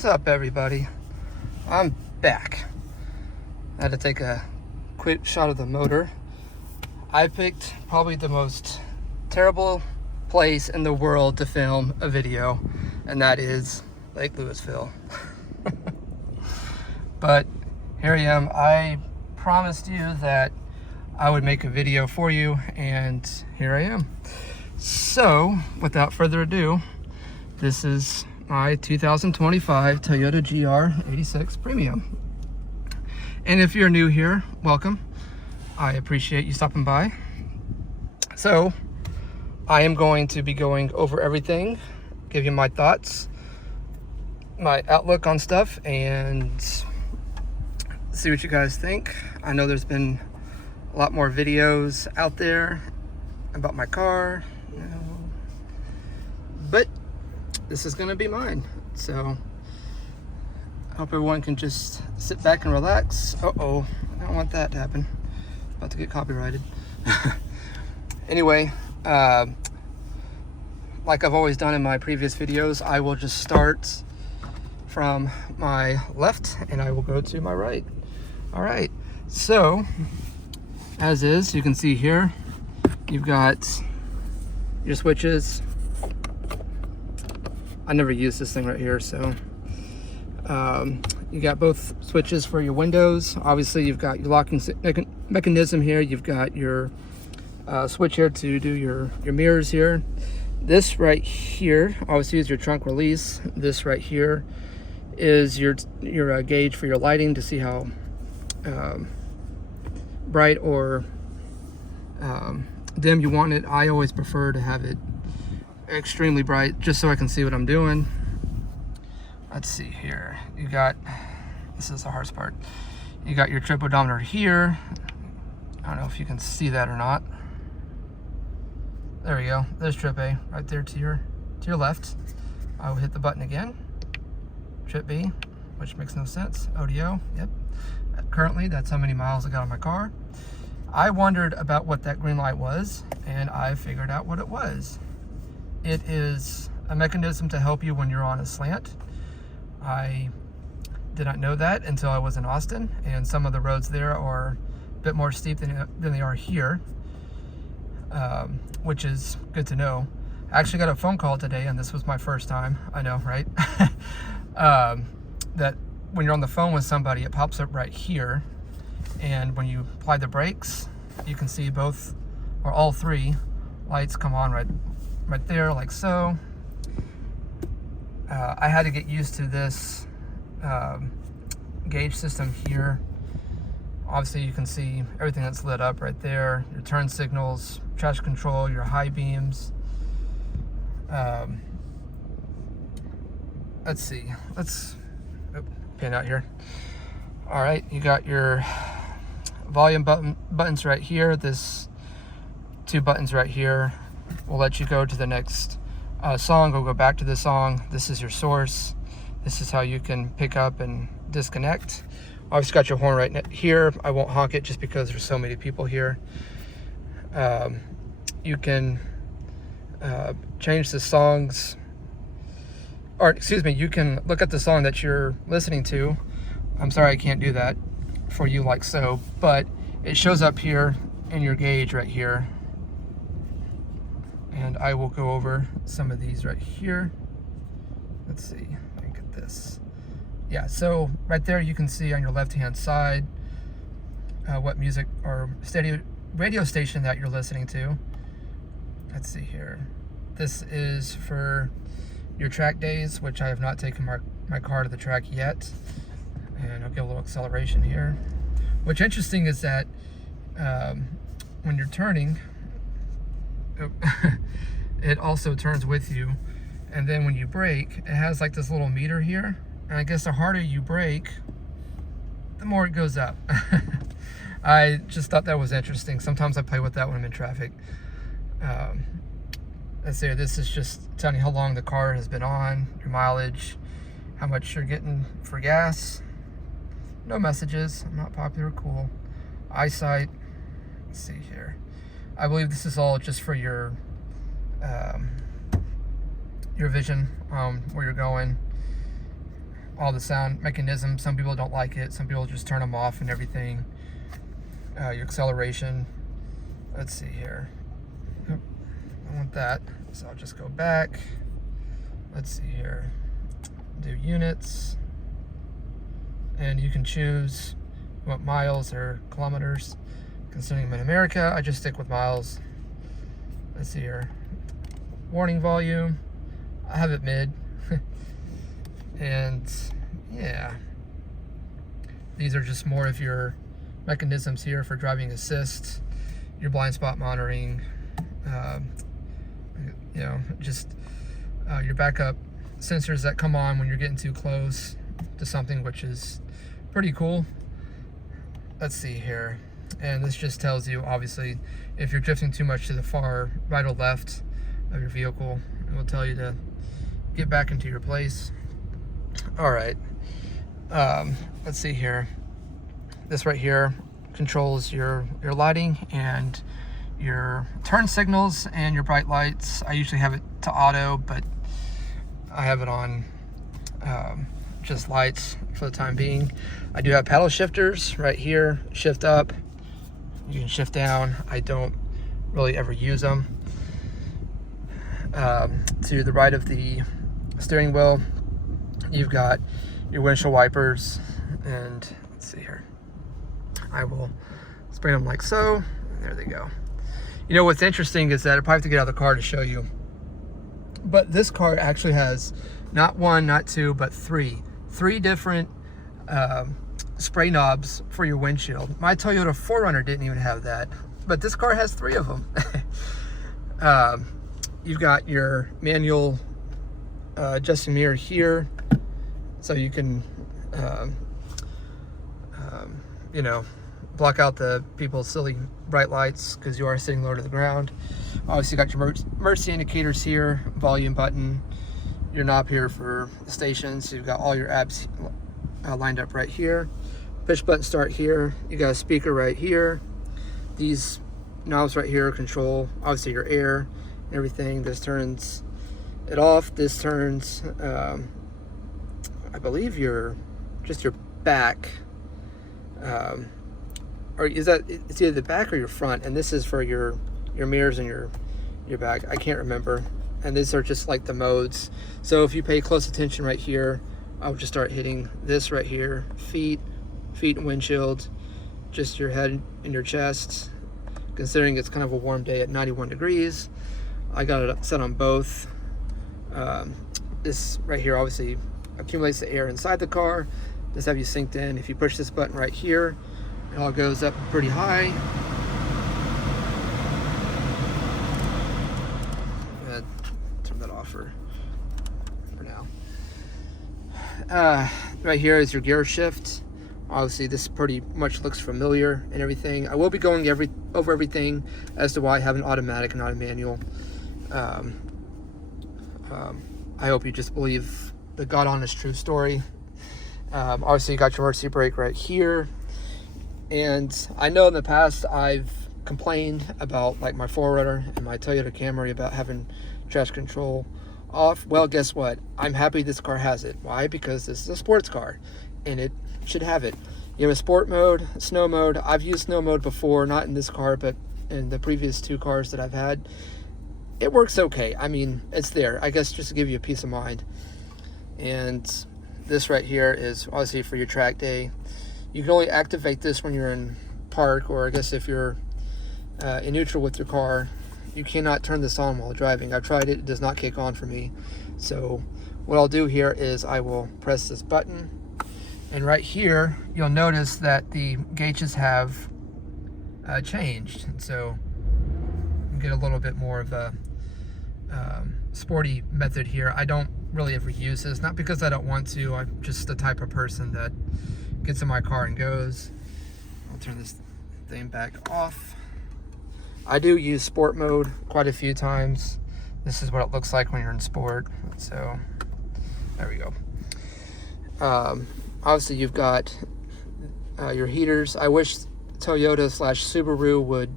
What's up, everybody? I'm back. I had to take a quick shot of the motor. I picked probably the most terrible place in the world to film a video, and that is Lake Louisville. But here I am. I promised you that I would make a video for you, and here I am. So, without further ado, this is my 2025 Toyota GR86 Premium. And if you're new here, welcome. I appreciate you stopping by. So, I am going to be going over everything, give you my thoughts, my outlook on stuff, and see what you guys think. I know there's been a lot more videos out there about my car, but this is gonna be mine. So I hope everyone can just sit back and relax. Uh-oh, I don't want that to happen. About to get copyrighted. Anyway, like I've always done in my previous videos, I will just start from my left and I will go to my right. All right, so as is, you can see here, you've got your switches. I never use this thing right here, so you got both switches for your windows. Obviously, you've got your locking mechanism here. You've got your switch here to do your mirrors here. This right here, obviously, is your trunk release. This right here is your gauge for your lighting to see how bright or dim you want it. I always prefer to have it extremely bright just so I can see what I'm doing. Let's see here. You got, this is the hardest part. You got your trip odometer here. I don't know if you can see that or not. There we go. There's trip A right there to your left. I will hit the button again. Trip B, which makes no sense. ODO, yep. Currently, that's how many miles I got on my car. I wondered about what that green light was, and I figured out what it was. It is a mechanism to help you when you're on a slant. I did not know that until I was in Austin, and some of the roads there are a bit more steep than they are here, which is good to know. I actually got a phone call today, and this was my first time, I know, right? That when you're on the phone with somebody, it pops up right here, and when you apply the brakes, you can see both or all three lights come on right there, like so. I had to get used to this gauge system here. Obviously, you can see everything that's lit up right there. Your turn signals, traction control, your high beams. Let's see. Let's pin out here. All right, you got your volume buttons right here. This two buttons right here will let you go to the next song or go back to the song. This is your source. This is how you can pick up and disconnect. Obviously got your horn right here. I won't honk it just because there's so many people here. You can change the songs, or excuse me, you can look at the song that you're listening to. I'm sorry I can't do that for you like so, but it shows up here in your gauge right here. And I will go over some of these right here. Let's see, let me get this. Yeah, so right there you can see on your left-hand side what music or radio station that you're listening to. Let's see here. This is for your track days, which I have not taken my car to the track yet. And I'll get a little acceleration here. What's interesting is that when you're turning, it also turns with you, and then when you brake, it has like this little meter here, and I guess the harder you brake, the more it goes up. I just thought that was interesting. Sometimes I play with that when I'm in traffic. Let's see, this is just telling you how long the car has been on, your mileage, how much you're getting for gas. No messages, I'm not popular, cool. Eyesight, let's see here. I believe this is all just for your vision, where you're going. all the sound mechanisms. Some people don't like it. Some people just turn them off and everything. Your acceleration. Let's see here. Oop, I want that, so I'll just go back. Let's see here. Do units, and you can choose what miles or kilometers. Considering I'm in America, I just stick with miles. Let's see here. Warning volume, I have it mid. And yeah, these are just more of your mechanisms here for driving assist, your blind spot monitoring, you know, just your backup sensors that come on when you're getting too close to something, which is pretty cool. Let's see here. And this just tells you, obviously, if you're drifting too much to the far right or left of your vehicle, it will tell you to get back into your place. All right, let's see here. This right here controls your lighting and your turn signals and your bright lights. I usually have it to auto, but I have it on just lights for the time being. I do have paddle shifters right here. Shift up, you can shift down. I don't really ever use them. To the right of the steering wheel, you've got your windshield wipers, and let's see here. I will spray them like so. There they go. You know what's interesting is that I probably have to get out of the car to show you, but this car actually has not one, not two, but three different spray knobs for your windshield. My Toyota 4Runner didn't even have that, but this car has 3 of them. You've got your manual adjusting mirror here, so you can you know, block out the people's silly bright lights because you are sitting lower to the ground. Obviously, you got your emergency indicators here, volume button, your knob here for the stations. So you've got all your apps lined up right here. Push button start here. You got a speaker right here. These knobs right here control obviously your air and everything. This turns it off. This turns I believe your back, or is that, it's either the back or your front, and this is for your mirrors and your back. I can't remember. And these are just like the modes. So if you pay close attention right here, I'll just start hitting this right here. Feet and windshield, just your head and your chest. Considering it's kind of a warm day at 91 degrees, I got it set on both. This right here obviously accumulates the air inside the car. Just have you synced in. If you push this button right here, it all goes up pretty high. Turn that off for now. Right here is your gear shift. Obviously, this pretty much looks familiar and everything. I will be going over everything as to why I have an automatic and not a manual. I hope you just believe the God honest true story. Obviously, you got your emergency brake right here. And I know in the past I've complained about like my 4Runner and my Toyota Camry about having traction control off. Well, guess what? I'm happy this car has it. Why? Because this is a sports car and it should have it. You have a sport mode, snow mode. I've used snow mode before, not in this car, but in the previous 2 cars that I've had. It works okay. I mean, it's there, I guess, just to give you a peace of mind. And this right here is obviously for your track day. You can only activate this when you're in park, or I guess if you're in neutral with your car. You cannot turn this on while driving. I've tried it, it does not kick on for me. So what I'll do here is I will press this button, and right here you'll notice that the gauges have changed. So you get a little bit more of a sporty method here. I don't really ever use this, not because I don't want to. I'm just the type of person that gets in my car and goes. I'll turn this thing back off. I do use sport mode quite a few times. This is what it looks like when you're in sport. So there we go. Obviously you've got your heaters. I wish Toyota/Subaru would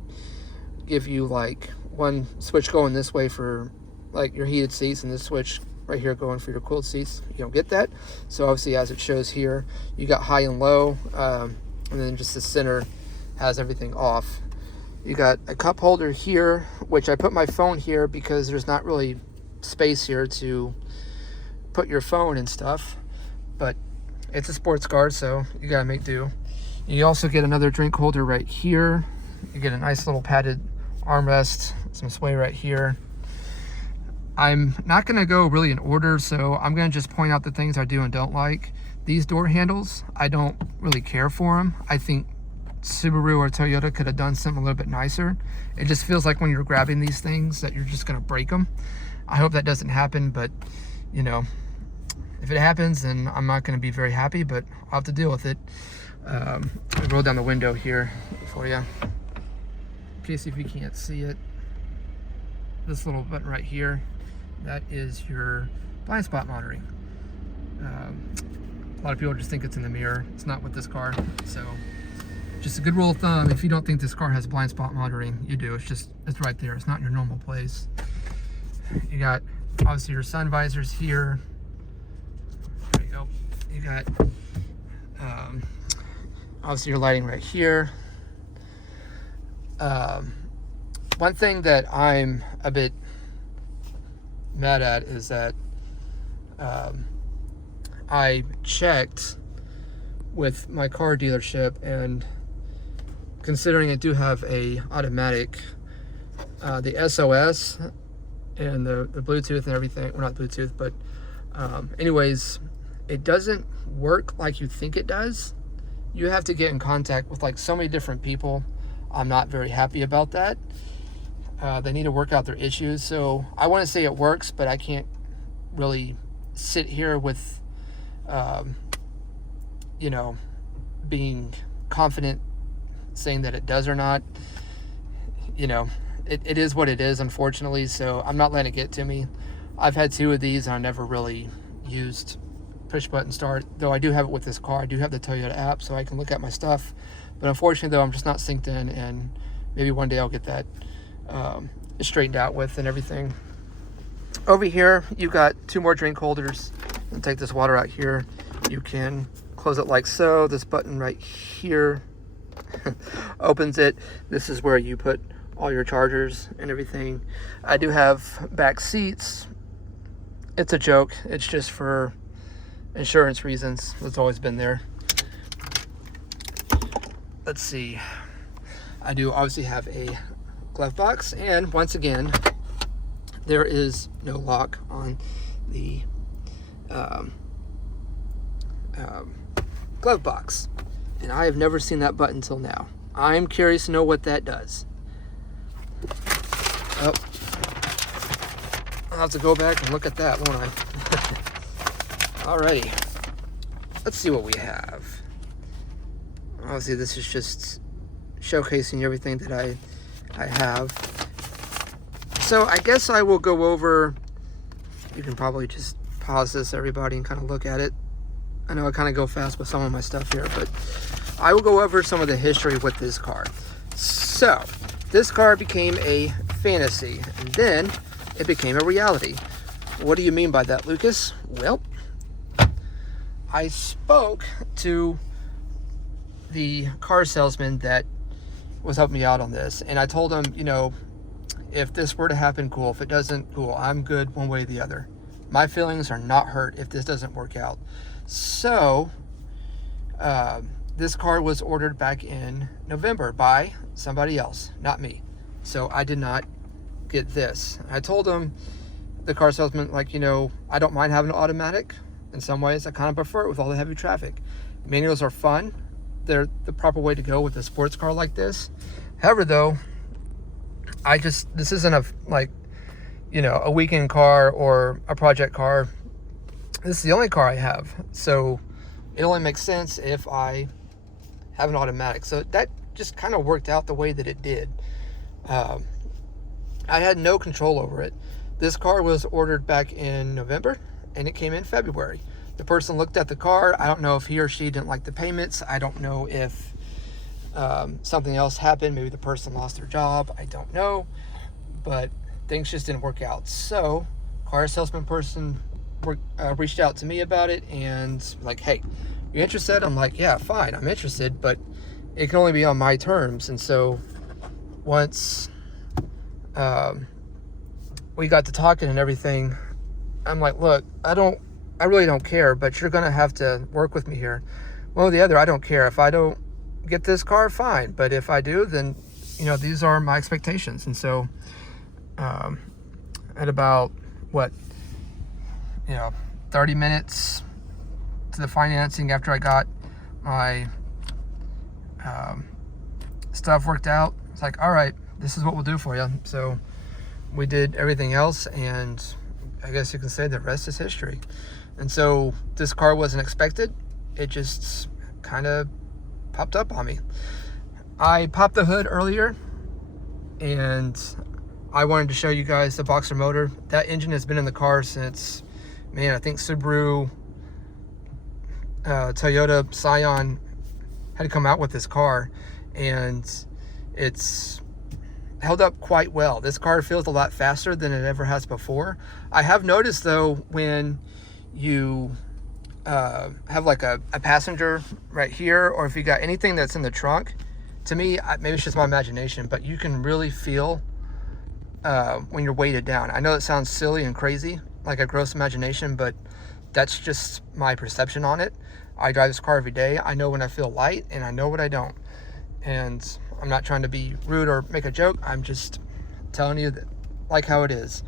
give you like one switch going this way for like your heated seats, and this switch right here going for your cooled seats. You don't get that. So obviously, as it shows here, you got high and low, and then just the center has everything off. You got a cup holder here, which I put my phone here because there's not really space here to put your phone and stuff, but it's a sports car, so you gotta make do. You also get another drink holder right here. You get a nice little padded armrest, some sway right here. I'm not gonna go really in order, so I'm gonna just point out the things I do and don't like. These door handles, I don't really care for them. I think Subaru or Toyota could have done something a little bit nicer. It just feels like when you're grabbing these things that you're just gonna break them. I hope that doesn't happen, but you know, if it happens, then I'm not gonna be very happy, but I'll have to deal with it. I'll roll down the window here for you, in case if you can't see it. This little button right here, that is your blind spot monitoring. A lot of people just think it's in the mirror. It's not with this car, so just a good rule of thumb, if you don't think this car has blind spot monitoring, you do. It's right there. It's not in your normal place. You got obviously your sun visors here. There you go. You got obviously your lighting right here. One thing that I'm a bit mad at is that I checked with my car dealership, and considering I do have a automatic, the SOS and the Bluetooth and everything, well, not Bluetooth, but anyways, it doesn't work like you think it does. You have to get in contact with like so many different people. I'm not very happy about that. They need to work out their issues. So I want to say it works, but I can't really sit here with, you know, being confident saying that it does or not. You know, it is what it is, unfortunately. So I'm not letting it get to me. I've had 2 of these and I never really used push button start, though I do have it with this car. I do have the Toyota app so I can look at my stuff, but unfortunately though, I'm just not synced in, and maybe one day I'll get that straightened out with and everything. Over here you've got 2 more drink holders. And take this water out here, you can close it like so. This button right here opens it. This is where you put all your chargers and everything. I do have back seats. It's a joke. It's just for insurance reasons. It's always been there. Let's see. I do obviously have a glove box, and once again, there is no lock on the glove box, and I have never seen that button till now. I'm curious to know what that does. Oh, I'll have to go back and look at that, won't I? Alrighty, let's see what we have. Obviously this is just showcasing everything that I have. So I guess I will go over, you can probably just pause this, everybody, and kind of look at it. I know I kind of go fast with some of my stuff here, but I will go over some of the history with this car. So this car became a fantasy, and then it became a reality. What do you mean by that, Lucas? Well, I spoke to the car salesman that was helping me out on this, and I told him, you know, if this were to happen, cool. If it doesn't, cool. I'm good one way or the other. My feelings are not hurt if this doesn't work out. So this car was ordered back in November by somebody else, not me. So I did not get this. I told him, the car salesman, like, you know, I don't mind having an automatic. In some ways, I kind of prefer it with all the heavy traffic. Manuals are fun. They're the proper way to go with a sports car like this. However, though, this isn't a, like, you know, a weekend car or a project car. This is the only car I have. So it only makes sense if I have an automatic. So that just kind of worked out the way that it did. I had no control over it. This car was ordered back in November and it came in February. The person looked at the car. I don't know if he or she didn't like the payments. I don't know if something else happened. Maybe the person lost their job. I don't know. But things just didn't work out. So car salesman person reached out to me about it and like, hey, you interested? I'm like, yeah, fine, I'm interested, but it can only be on my terms. And so once we got to talking and everything, I'm like, look, I really don't care, but you're gonna have to work with me here. One or the other, I don't care. If I don't get this car, fine, but if I do, then these are my expectations. And so at about 30 minutes to the financing, after I got my stuff worked out, it's like, all right, this is what we'll do for you. So we did everything else, and I guess you can say the rest is history. And so this car wasn't expected. It just kind of popped up on me. I popped the hood earlier, and I wanted to show you guys the Boxer motor. That engine has been in the car since, man, I think Subaru, Toyota Scion had come out with this car, and it's held up quite well. This car feels a lot faster than it ever has before. I have noticed though, when you have like a passenger right here, or if you got anything that's in the trunk, to me, maybe it's just my imagination, but you can really feel when you're weighted down. I know it sounds silly and crazy, like a gross imagination, but that's just my perception on it. I drive this car every day. I know when I feel light, and I know when I don't. And I'm not trying to be rude or make a joke. I'm just telling you that, like how it is.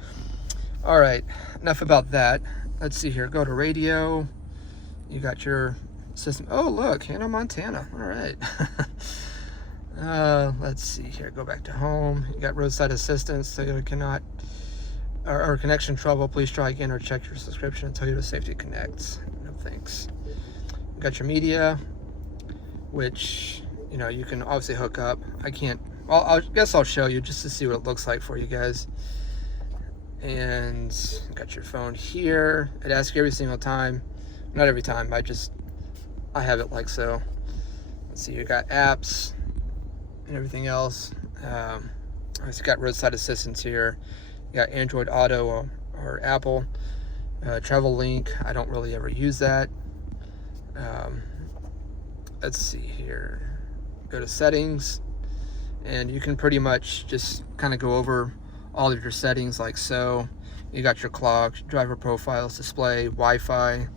All right, enough about that. Let's see here. Go to radio. You got your system. Oh, look, Hannah, Montana. All right. Let's see here. Go back to home. You got roadside assistance. Toyota cannot, or connection trouble. Please try again or check your subscription. Toyota Safety Connect. No thanks. You got your media, which you can obviously hook up. I can't. I guess I'll show you just to see what it looks like for you guys. And you got your phone here. It asks you every single time. Not every time. I have it like so. Let's see. You got apps and everything else. It's got roadside assistance here. You got Android Auto or Apple. Travel Link. I don't really ever use that. Let's see here. Go to settings, and you can pretty much just kind of go over all of your settings like so. You got your clock, driver profiles, display, Wi-Fi,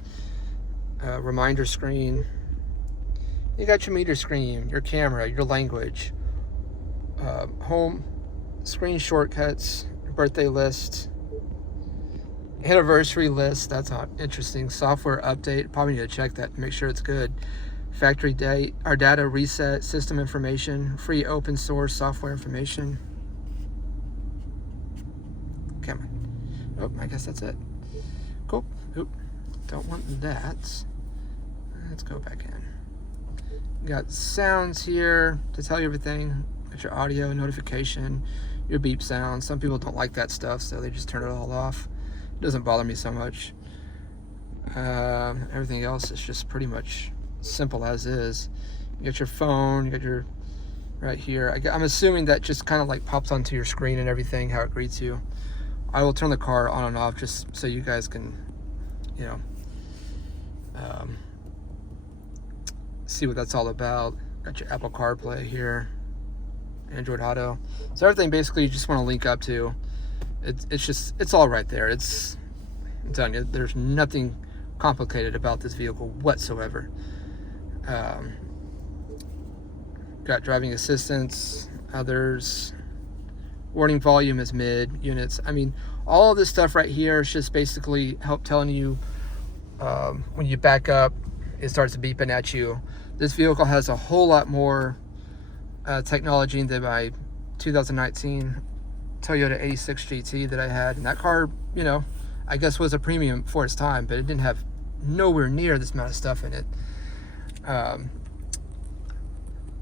reminder screen. You got your meter screen, your camera, your language, home screen shortcuts, your birthday list, anniversary list. That's interesting. Software update. Probably need to check that to make sure it's good. Factory date, our data reset, system information, free open source software information. Come on. Oh, I guess that's it. Cool. Oop. Don't want that. Let's go back in. You got sounds here to tell you everything. Got your audio, notification, your beep sound. Some people don't like that stuff, so they just turn it all off. It doesn't bother me so much. Everything else is just pretty much simple as is. You got your phone, you got your right here. I'm assuming that just kind of like pops onto your screen and everything, how it greets you. I will turn the car on and off just so you guys can, see what that's all about. Got your Apple CarPlay here, Android Auto. So everything basically you just want to link up to. It's all right there. I'm telling you, there's nothing complicated about this vehicle whatsoever. Got driving assistance, others, warning volume is mid, units. I mean, all of this stuff right here is just basically help telling you when you back up, it starts beeping at you. This vehicle has a whole lot more technology than my 2019 Toyota 86 GT that I had. And that car, I guess was a premium for its time, but it didn't have nowhere near this amount of stuff in it.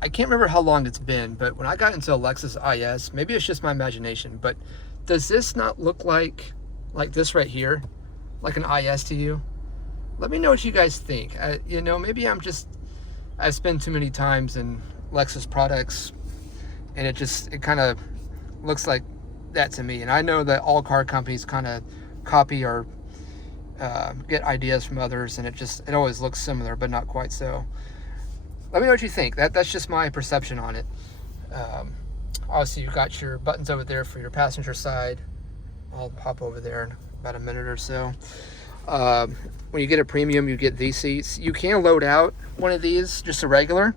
I can't remember how long it's been, but when I got into a Lexus IS, maybe it's just my imagination, but does this not look like this right here, like an IS to you? Let me know what you guys think. Maybe I've spent too many times in Lexus products, and it kind of looks like that to me. And I know that all car companies kind of copy or get ideas from others, and it always looks similar, but not quite so. Let me know what you think. That's just my perception on it. Obviously, you've got your buttons over there for your passenger side. I'll hop over there in about a minute or so. When you get a premium, you get these seats. You can load out one of these, just a regular,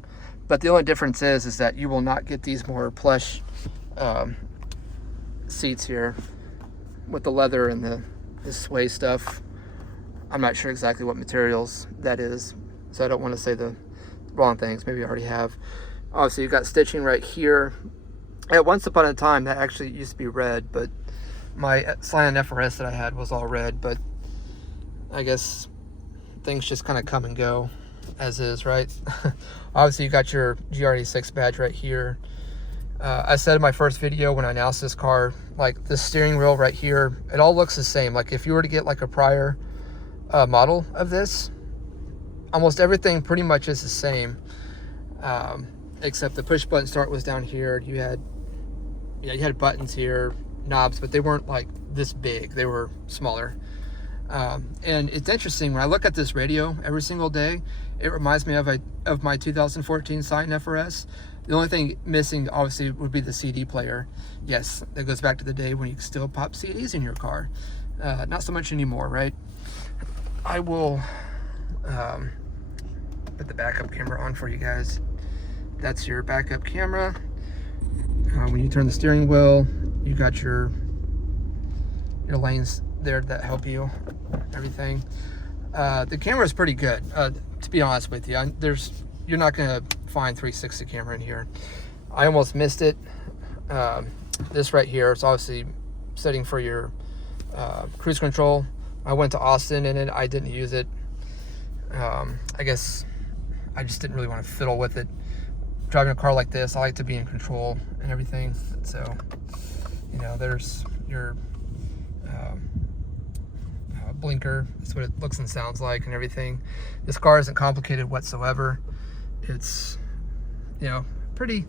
but the only difference is that you will not get these more plush seats here with the leather and the sway stuff. I'm not sure exactly what materials that is, so I don't want to say the wrong things. Maybe I already have. Obviously, you've got stitching right here. At once upon a time, that actually used to be red, but my Scion FRS that I had was all red, but I guess things just kind of come and go as is, right? Obviously, you got your GR86 badge right here. I said in my first video when I announced this car, like the steering wheel right here, it all looks the same. Like if you were to get like a prior model of this, almost everything pretty much is the same, except the push button start was down here. You had buttons here, knobs, but they weren't like this big. They were smaller. And it's interesting, when I look at this radio every single day, it reminds me of my 2014 Scion FRS. The only thing missing, obviously, would be the CD player. Yes, that goes back to the day when you could still pop CDs in your car. Not so much anymore, right? I will put the backup camera on for you guys. That's your backup camera. When you turn the steering wheel, you got your lanes there that help you, everything. The camera is pretty good, to be honest with you. You're not gonna find 360 camera in here. I almost missed it. This right here, it's obviously setting for your cruise control. I went to Austin in it. I didn't use it. I guess I just didn't really want to fiddle with it. Driving a car like this, I like to be in control and everything. So, there's your blinker. That's what it looks and sounds like and everything. This car isn't complicated whatsoever. It's, pretty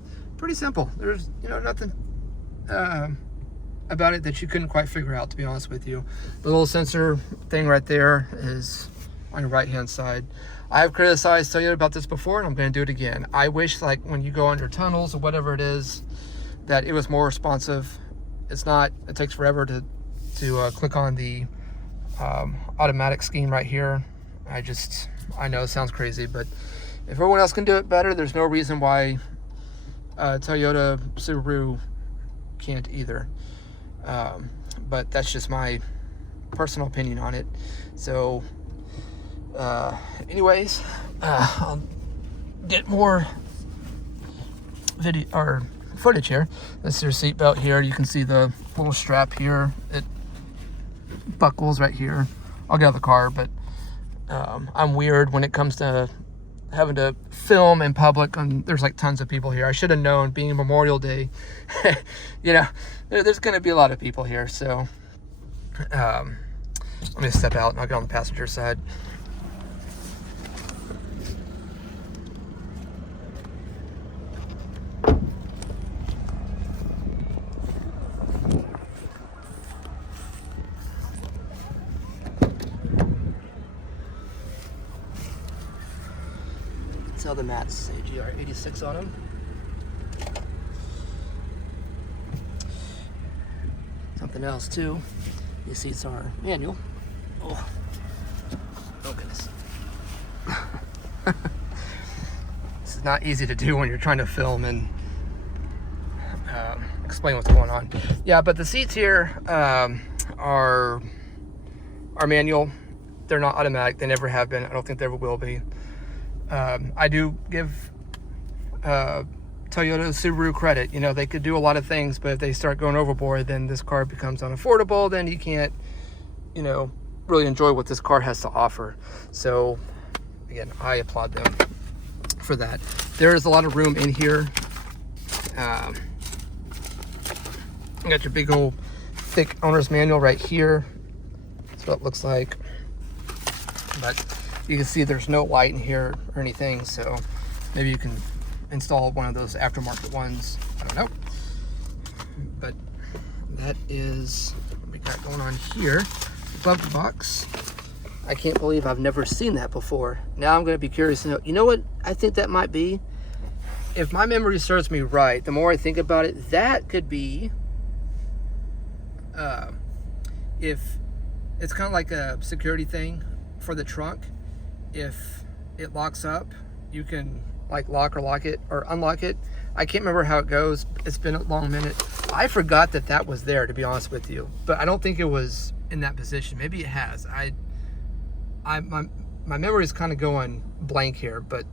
simple. There's, nothing about it that you couldn't quite figure out, to be honest with you. The little sensor thing right there is on your right hand side. I have criticized Toyota about this before, and I'm going to do it again. I wish, like, when you go under tunnels or whatever it is, that it was more responsive. It's not. It takes forever to click on the automatic scheme right here. I know it sounds crazy, but if everyone else can do it better, there's no reason why Toyota, Subaru can't either. But that's just my personal opinion on it. So anyways, I'll get more video or footage here. This is your seat belt here. You can see the little strap here. It buckles right here. I'll get out of the car, but I'm weird when it comes to having to film in public, and there's like tons of people here. I should have known, being Memorial Day, there's going to be a lot of people here. So let me step out and I'll get on the passenger side. Tell the mats say GR86 on them. Something else too, these seats are manual. Oh goodness. This is not easy to do when you're trying to film and explain what's going on. Yeah, but the seats here are manual. They're not automatic. They never have been. I don't think they ever will be. I do give Toyota, Subaru credit. They could do a lot of things, but if they start going overboard, then this car becomes unaffordable. Then you can't, really enjoy what this car has to offer. So, again, I applaud them for that. There is a lot of room in here. You got your big old thick owner's manual right here. That's what it looks like. But you can see there's no light in here or anything, so maybe you can install one of those aftermarket ones. I don't know. But that is what we got going on here. Glove box. I can't believe I've never seen that before. Now I'm going to be curious to know. You know what I think that might be? If my memory serves me right, the more I think about it, that could be, if it's kind of like a security thing for the trunk. If it locks up, you can like lock it or unlock it. I can't remember how it goes. It's been a long minute. I forgot that that was there, to be honest with you, but I don't think it was in that position. Maybe it has. My memory is kind of going blank here, but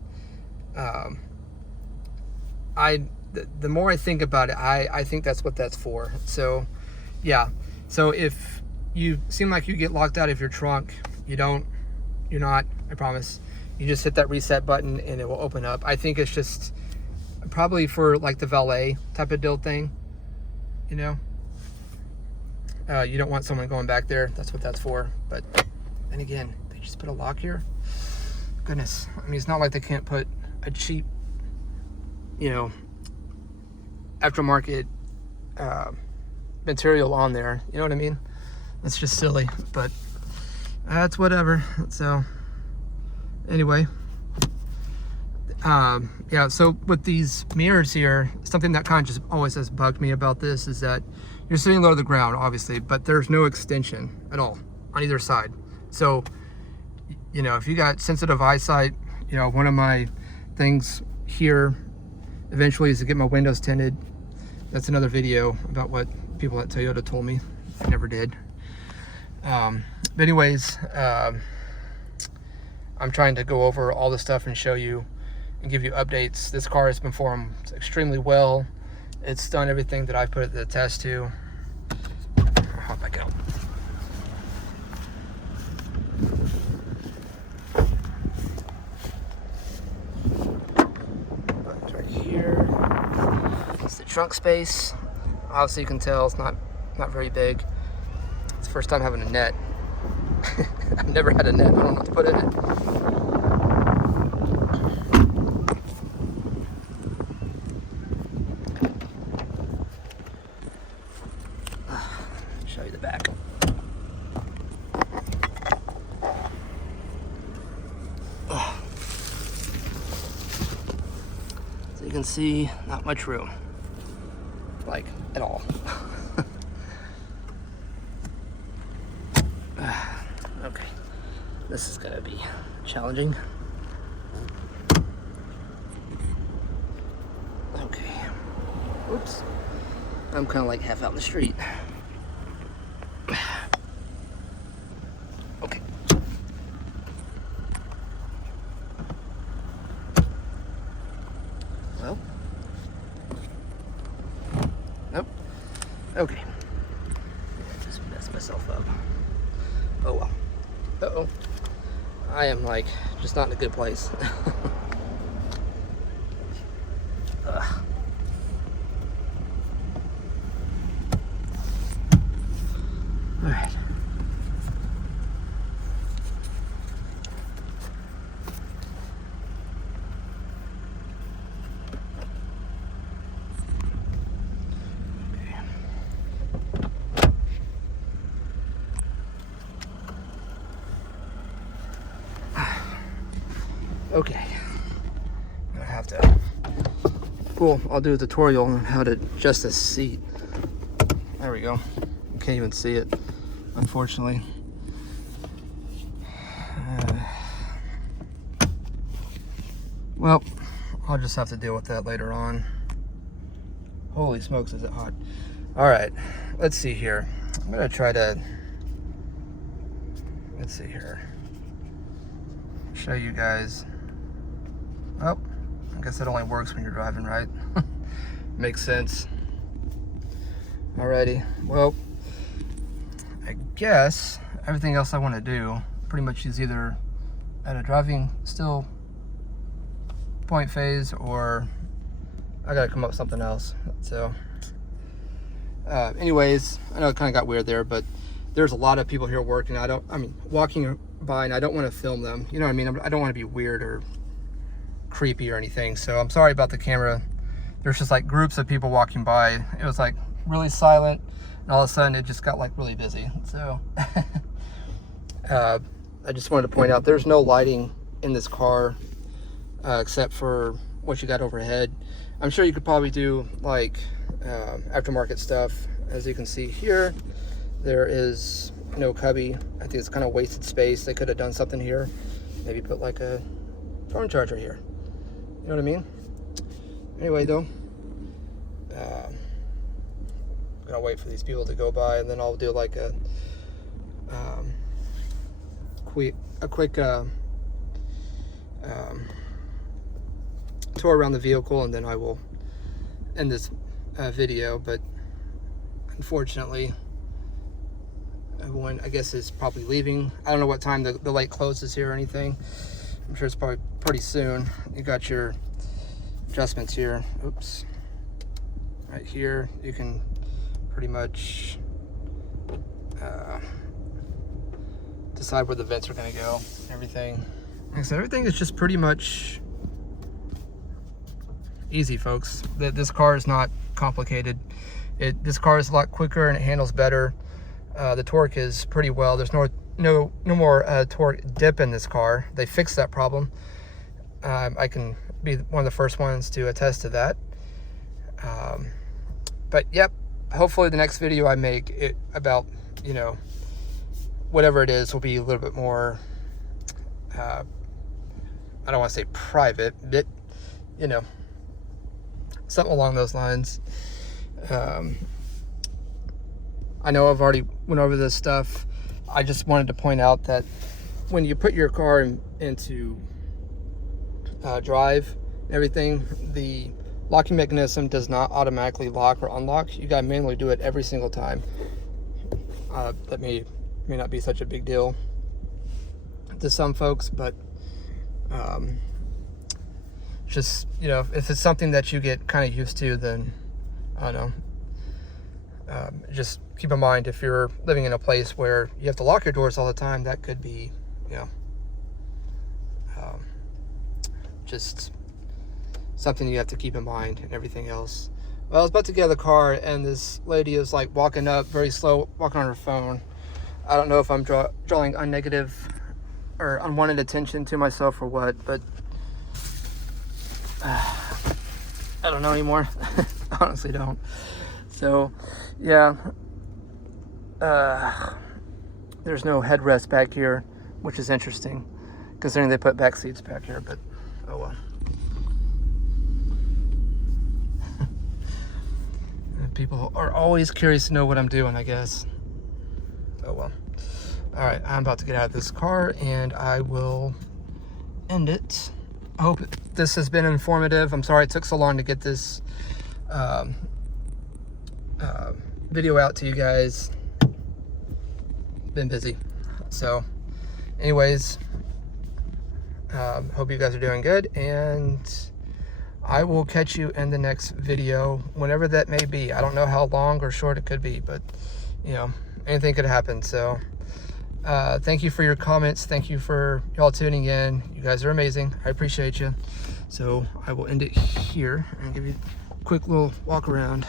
the more I think about it, I think that's what that's for. So yeah, so if you seem like you get locked out of your trunk, you're not, I promise. You just hit that reset button and it will open up. I think it's just probably for like the valet type of deal thing, you know. You don't want someone going back there. That's what that's for. But then again, they just put a lock here. Goodness, I mean, it's not like they can't put a cheap, you know, aftermarket material on there. You know what I mean? It's just silly, but that's whatever. So anyway, yeah, so with these mirrors here, something that kind of just always has bugged me about this is that you're sitting low to the ground, obviously, but there's no extension at all on either side. So, you know, if you got sensitive eyesight, you know, one of my things here eventually is to get my windows tinted. That's another video about what people at Toyota told me. I never did. But anyways, I'm trying to go over all this stuff and show you and give you updates. This car has performed extremely well. It's done everything that I put it to the test to. I'll hop back out. But right here, it's the trunk space. Obviously you can tell it's not very big. It's the first time having a net. I've never had a net. I don't know what to put in it. Show you the back. So you can see, not much room, like at all. Okay, this is gonna be challenging. Okay, oops, I'm kind of like half out in the street. Okay. Well, nope. Okay. I just messed myself up. Oh well. Uh-oh. I am like just not in a good place. All right. Okay, I have to. Cool. I'll do a tutorial on how to adjust this seat. There we go. You can't even see it, unfortunately. Well, I'll just have to deal with that later on. Holy smokes, is it hot? All right, let's see here. I'm gonna try to. Let's see here. Show you guys. Oh, I guess it only works when you're driving, right? Makes sense. Alrighty, well, I guess everything else I want to do pretty much is either at a driving still point phase or I gotta come up with something else. So anyways, I know it kind of got weird there, but there's a lot of people here working. I mean, walking by, and I don't want to film them. You know what I mean? I don't want to be weird or creepy or anything. So I'm sorry about the camera. There's just like groups of people walking by. It was like really silent, and all of a sudden it just got like really busy. So I just wanted to point out there's no lighting in this car except for what you got overhead. I'm sure you could probably do like aftermarket stuff. As you can see here, there is no cubby. I think it's kind of wasted space. They could have done something here. Maybe put like a phone charger here. You know what I mean? Anyway, though, I'm gonna wait for these people to go by, and then I'll do like a quick tour around the vehicle, and then I will end this video. But unfortunately, everyone, I guess, is probably leaving. I don't know what time the light closes here or anything. I'm sure it's probably pretty soon. You got your adjustments here. Oops. Right here, you can pretty much decide where the vents are going to go. Everything. Like I said, everything is just pretty much easy, folks. This car is not complicated. This car is a lot quicker and it handles better. The torque is pretty well. There's no more torque dip in this car. They fixed that problem. I can be one of the first ones to attest to that. But yep, hopefully the next video I make it about, you know, whatever it is will be a little bit more, I don't want to say private, but, you know, something along those lines. I know I've already went over this stuff. I just wanted to point out that when you put your car into drive and everything, the locking mechanism does not automatically lock or unlock. You gotta manually do it every single time. That may not be such a big deal to some folks, but just, you know, if it's something that you get kind of used to, then I don't know. Just keep in mind, if you're living in a place where you have to lock your doors all the time, that could be, you know, just something you have to keep in mind and everything else. Well, I was about to get out of the car, and this lady is like walking up very slow, walking on her phone. I don't know if I'm drawing unnegative or unwanted attention to myself or what, but I don't know anymore. Honestly don't. So yeah, there's no headrest back here, which is interesting considering they put back seats back here, but oh well. People are always curious to know what I'm doing, I guess. Oh well. All right, I'm about to get out of this car and I will end it. I hope this has been informative. I'm sorry it took so long to get this video out to you guys. Been busy. So anyways, hope you guys are doing good, and I will catch you in the next video, whenever that may be. I don't know how long or short it could be, but, you know, anything could happen. So thank you for your comments. Thank you for y'all tuning in. You guys are amazing. I appreciate you. So I will end it here and give you a quick little walk around.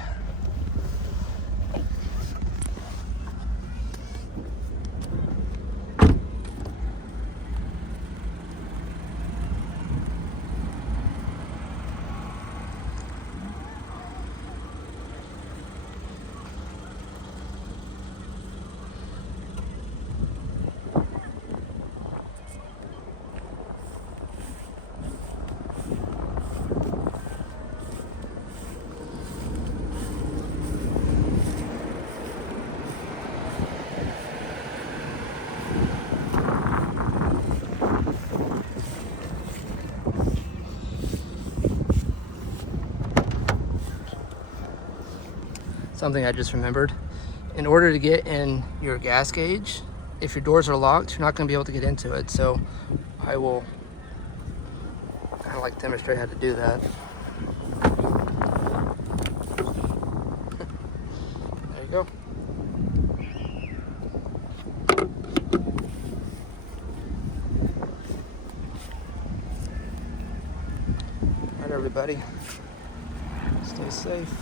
Something I just remembered. In order to get in your gas gauge, if your doors are locked, you're not going to be able to get into it. So I will kind of like demonstrate how to do that. There you go. All right, everybody. Stay safe.